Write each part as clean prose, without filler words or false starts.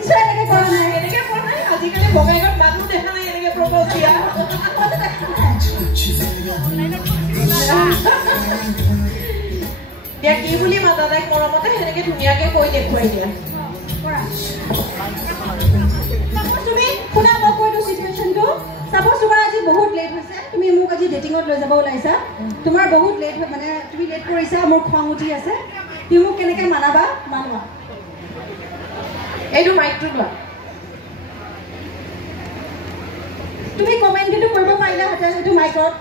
নিশ্চয় এনেকে কৰা নাই আজিকালি বগাইগত মানুহ দেখা নাই এনেকে প্ৰপ'জ দিয়া দিয়া কি বুলি মাতা তাইক মৰমতে সেনেকে ধুনীয়াকে কৈ দেখুৱাই দিয়া তুমি শুনা মই কৈ দিওঁ চিটুৱেশ্যনটো সাপোজ তোমাৰ আজি বহুত লেট হৈছে তুমি মোক আজি ডেটিঙত লৈ যাব ওলাইছা তোমাৰ বহুত লেট মানে তুমি লেট কৰিছা মোৰ খং উঠি আছে তুমি মোক কেনেকৈ মানাবা মানোৱা এইটো মাইকটো লোৱা তুমি কমেণ্টটো কৰিব পাৰিলাহেঁতেন এইটো মাইকত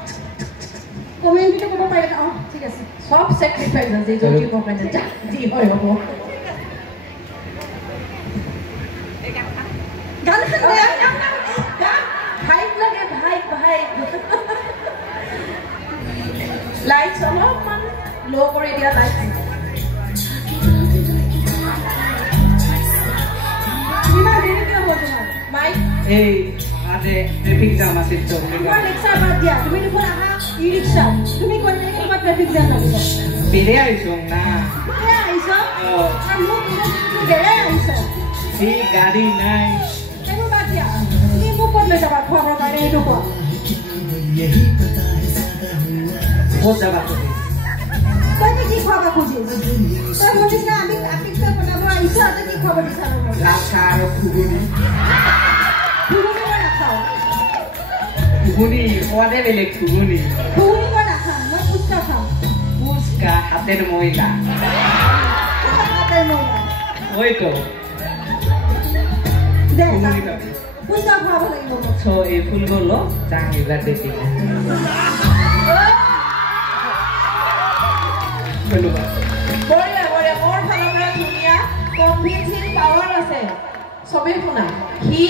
কমেণ্টটো কৰিব পাৰিলা অঁ ঠিক আছে সব চেক্ৰিফাইচ আছে জ্যোতিষৰ কাৰণে যি হয় হ'ব গান ভাইব লাগে ভাইব লাইটছ অলপমান ল' কৰি দিয়া লাইট ইমান দেৰি কিয় হ'ব তোমাৰ মাইক এই আজে ট্ৰেফিক জাম আছিল তো তোমাৰ ৰিক্সা বাদ দিয়া তুমি দেখোন আহা ই ৰিক্সা তুমি কৈ দিলে তোমাৰ ট্ৰেফিক জাম লাগিব বেৰে আহিছো না আহিছ আৰু মোক বেৰে আহিছ এই গাড়ী নাই এইবোৰ বাদ দিয়া তুমি মোক ক'ত লৈ যাবা খোৱাবৰ কাৰণে এইটো কোৱা ক'ত যাবা তই কি খুৱাব খুজিছ তই বুজিছ না আমি আপিকটা বনাব আহিছো আৰু কি খুৱাব বিচাৰো লাচা আৰু ঘুগুনি ঘুগুনি মই নাখাওঁ ঘুগুনি সোৱাদে বেলেগ ঘুগুনি ঘুগুনি মই নাখাওঁ মই ফুচকা খাওঁ ফুচকা হাতের ময়লা ওইতো ফুচকা খাব লাগিব সো এই ফুলগুলো চাঙ্গিলা দেখি বঢ়িয়া বঢ়িয়া মোৰ ফালৰ পৰা ধুনীয়া কনভিনচিং পাৱাৰ আছে চবেই শুনা সি